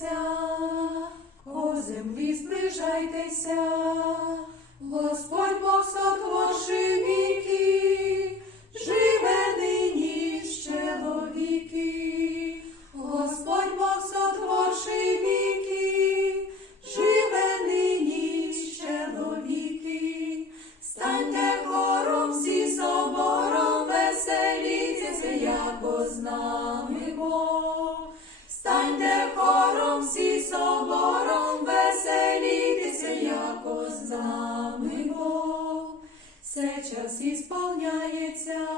склоняється, о землі зближайтеся, Господь Бог сотворши віки, живе нині з чоловіки, Господь Бог сотворши віки, живе нині з чоловіки, станьте хором всі собором, веселіться, яко з нами Бог. Станьте хором всі собором, веселітеся, яко з нами Бог. Все час ісполняється,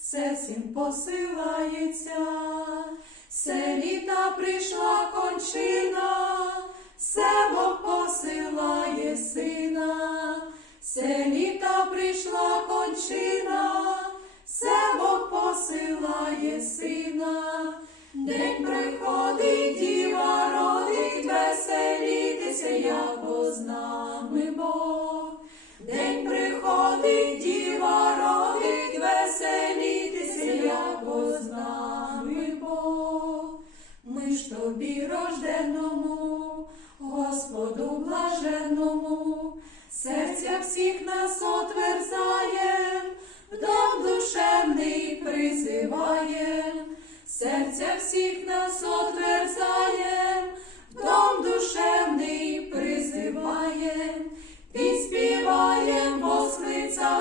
все всім посилається, все літа прийшла кончина, все Бог посилає сина, все літа прийшла кончина, все Бог посилає сина. День приходить, діва родить, веселітися, яко з нами Бог. День приходить, діва родить, веселітися, яко з нами Бог. Ми ж тобі рожденому, Господу блаженному, серця всіх нас отверзаєм, в дом душевний призиваєм, серця всіх нас отверзає, дом душевний призиває, підспіваємо восклицає.